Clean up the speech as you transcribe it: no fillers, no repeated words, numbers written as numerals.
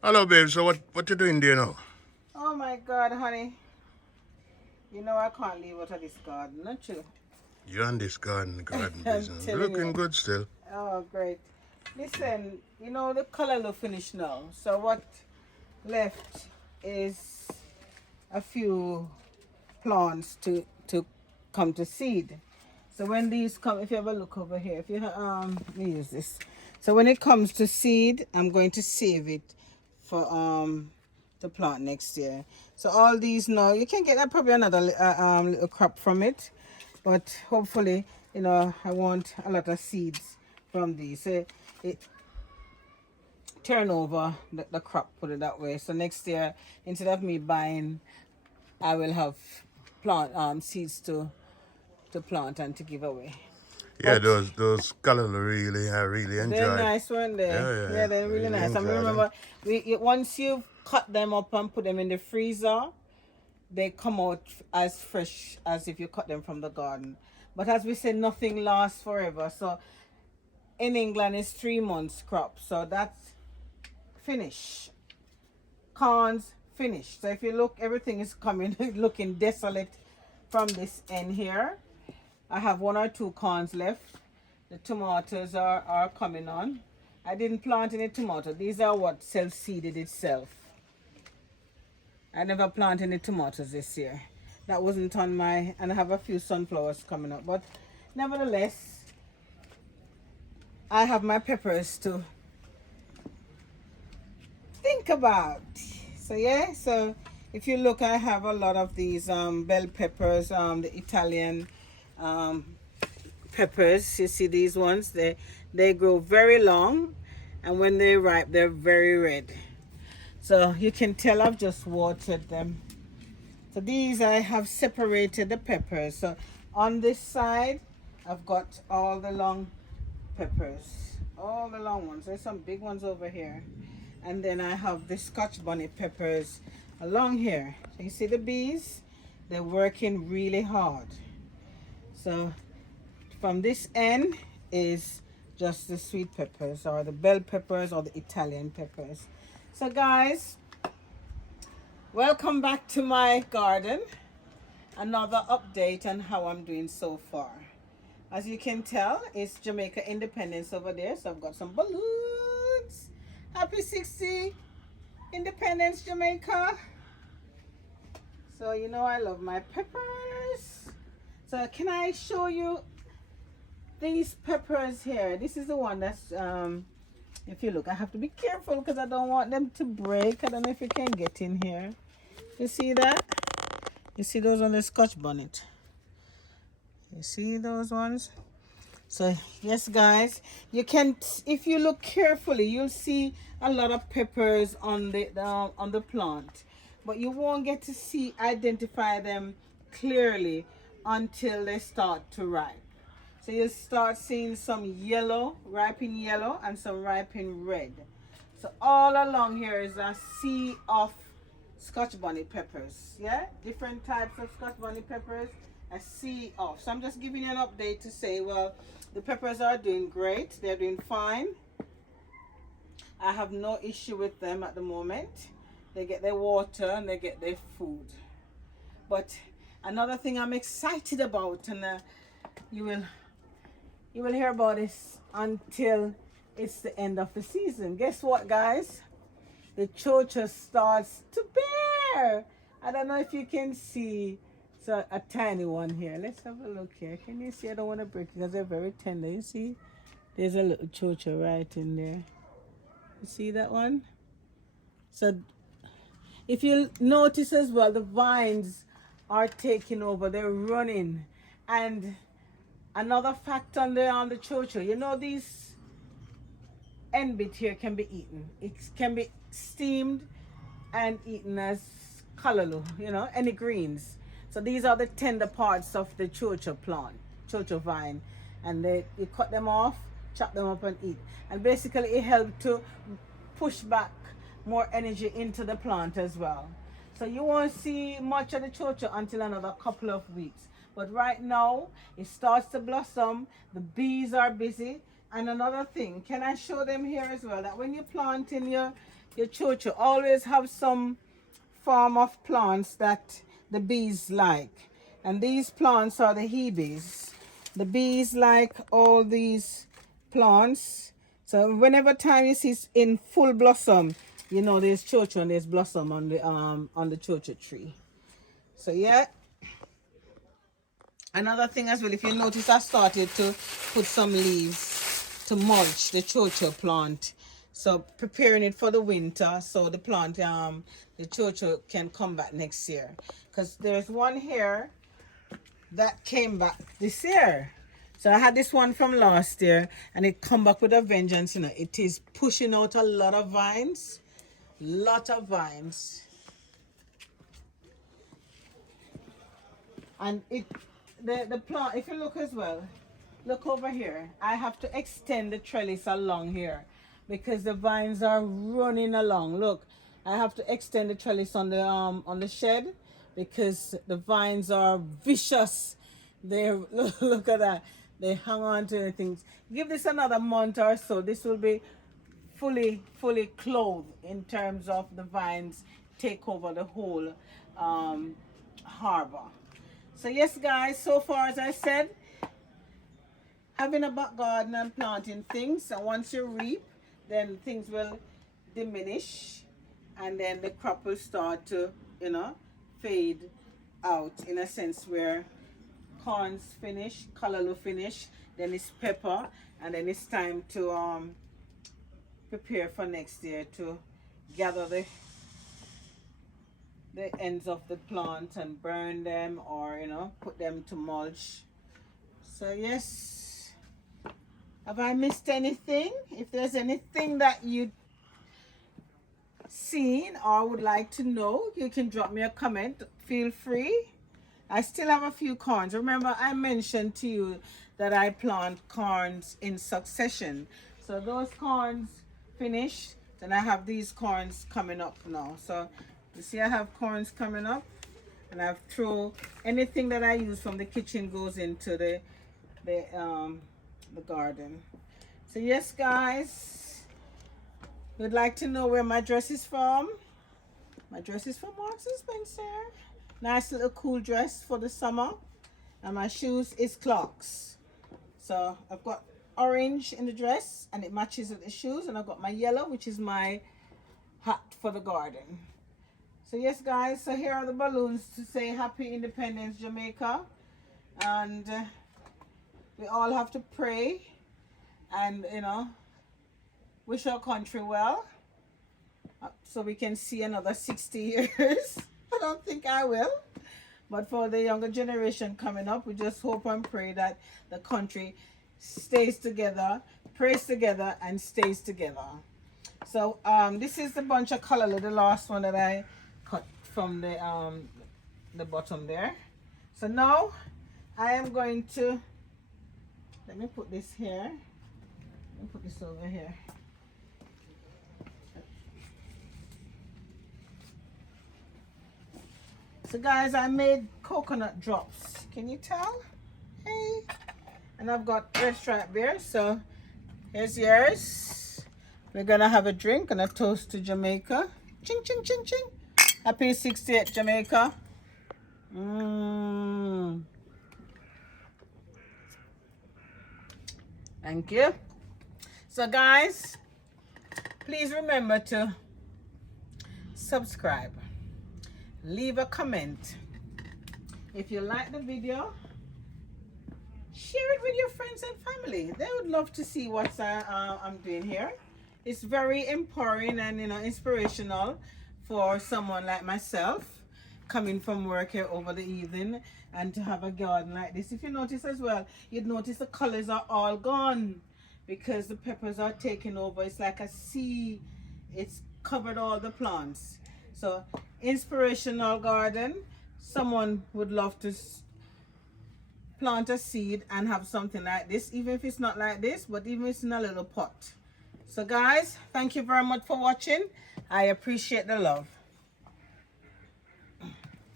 Hello, babe. So what you doing there now? Oh my God, honey. You know I can't leave out of this garden, not you? You on this garden I'm business. telling Looking you. good still. Oh, great. Listen, you know the color will finish now. So what left is a few plants to come to seed. So when these come, if you have a look over here, if you let me use this. So when it comes to seed, I'm going to save it for the plant next year. So all these now, you can get probably another little crop from it, but hopefully, I want a lot of seeds from these. So it turn over the crop, put it that way. So next year, instead of me buying, I will have plant seeds to plant and to give away. Yeah, But those color I really they're enjoyed. nice, weren't they? Yeah, yeah, Yeah, yeah. they're really Really nice. I enjoy them. remember once you cut them up and put them in the freezer, they come out as fresh as if you cut them from the garden. But as we say, nothing lasts forever. So in England, it's 3 months crop. So that's finished. Corns finished. So if you look, everything is coming looking desolate from this end here. I have one or two corns left. The tomatoes are coming on. I didn't plant any tomato. These are what self-seeded itself. I never planted any tomatoes this year. That wasn't on my, and I have a few sunflowers coming up. But nevertheless, I have my peppers to think about. So yeah, so if you look, I have a lot of these bell peppers, the Italian um, peppers. You see these ones? They grow very long, and when they ripe, they're very red. So you can tell I've just watered them. So these I have separated the peppers. So on this side, I've got all the long peppers, all the long ones. There's some big ones over here, and then I have the Scotch bonnet peppers along here. So you see the bees? They're working really hard. So from this end is just the sweet peppers or the bell peppers or the Italian peppers. So guys, welcome back to my garden. Another update on how I'm doing so far. As you can tell, it's Jamaica Independence over there. So I've got some balloons. Happy 60 Independence, Jamaica. So you know I love my peppers. So can I show you these peppers here? This is the one that's if you look, I have to be careful because I don't want them to break. I don't know if you can get in here. You see that? You see those on the Scotch bonnet? You see those ones? So yes guys, you can, if you look carefully, you'll see a lot of peppers on the plant, but you won't get to see identify them clearly until they start to ripe. So you start seeing some yellow, ripe in yellow, and some ripe in red. So all along here is a sea of Scotch bonnet peppers. Yeah, different types of Scotch bonnet peppers. A sea of. So I'm just giving you an update to say, well, the peppers are doing great. They're doing fine. I have no issue with them at the moment. They get their water and they get their food. But another thing I'm excited about, and you will you will hear about this until it's the end of the season. Guess what, guys? The chocha starts to bear. I don't know if you can see. So a tiny one here. Let's have a look here. Can you see? I don't want to break it because they're very tender. You see? There's a little chocha right in there. You see that one? So if you notice as well, the vines are taking over. They're running. And another fact on the chocha, you know these end bit here can be eaten. It can be steamed and eaten as kalalu, any greens. So these are the tender parts of the chocha plant, chocha vine. And you cut them off, chop them up and eat. And basically it helps to push back more energy into the plant as well. So you won't see much of the chocha until another couple of weeks. But right now, it starts to blossom. The bees are busy. And another thing, can I show them here as well, that when you plant in your chocha, always have some form of plants that the bees like. And these plants are the hebes. The bees like all these plants. So whenever time you see it's in full blossom, you know there's chocha and there's blossom on the chocha tree. So yeah. Another thing as well, if you notice, I started to put some leaves to mulch the chocha plant. So preparing it for the winter, so the plant, the chocha can come back next year. Because there's one here that came back this year. So I had this one from last year, and it come back with a vengeance. You know, it is pushing out a lot of vines, and the plant. If you look as well, look over here. I have to extend the trellis along here because the vines are running along. Look, I have to extend the trellis on the shed because the vines are vicious. They look at that. They hang on to things. Give this another month or so. This will be fully clothed in terms of the vines take over the whole harbor. So yes guys, so far as I said, having a back garden and planting things, and once you reap, then things will diminish, and then the crop will start to, you know, fade out, in a sense where corn's finish, callaloo finish, then it's pepper, and then it's time to prepare for next year to gather the ends of the plant and burn them, or you know, put them to mulch. So yes, have I missed anything? If there's anything that you seen or would like to know, you can drop me a comment. Feel free. I still have a few corns. Remember I mentioned to you that I plant corns in succession. So those corns finished, then I have these corns coming up now. So you see I have corns coming up, and I've thrown anything that I use from the kitchen goes into the garden. So yes guys, you'd like to know where my dress is from? My dress is from Marks and Spencer. Nice little cool dress for the summer. And my shoes is Clarks. So I've got orange in the dress and it matches with the shoes, and I've got my yellow, which is my hat for the garden. So yes guys, so here are the balloons to say Happy Independence Jamaica, and we all have to pray and, you know, wish our country well so we can see another 60 years. I don't think I will, but for the younger generation coming up, we just hope and pray that the country stays together, prays together, and stays together. So this is the bunch of callaloo, the last one that I cut from the bottom there. So now I am going to, let me put this here, let me put this over here. So guys, I made coconut drops. Can you tell? Hey. And I've got red stripe beer. So here's yours. We're gonna have a drink and a toast to Jamaica. Ching ching ching ching. Happy 68th Jamaica. Thank you. So guys, please remember to subscribe, leave a comment. If you like the video, share it with your friends and family. They would love to see what I'm doing here. It's very empowering and, you know, inspirational for someone like myself coming from work here over the evening and to have a garden like this. If you notice as well, you'd notice the colors are all gone because the peppers are taking over. It's like a sea. It's covered all the plants. So inspirational garden. Someone would love to plant a seed and have something like this, even if it's not like this, but even if it's in a little pot. So guys, thank you very much for watching. I appreciate the love.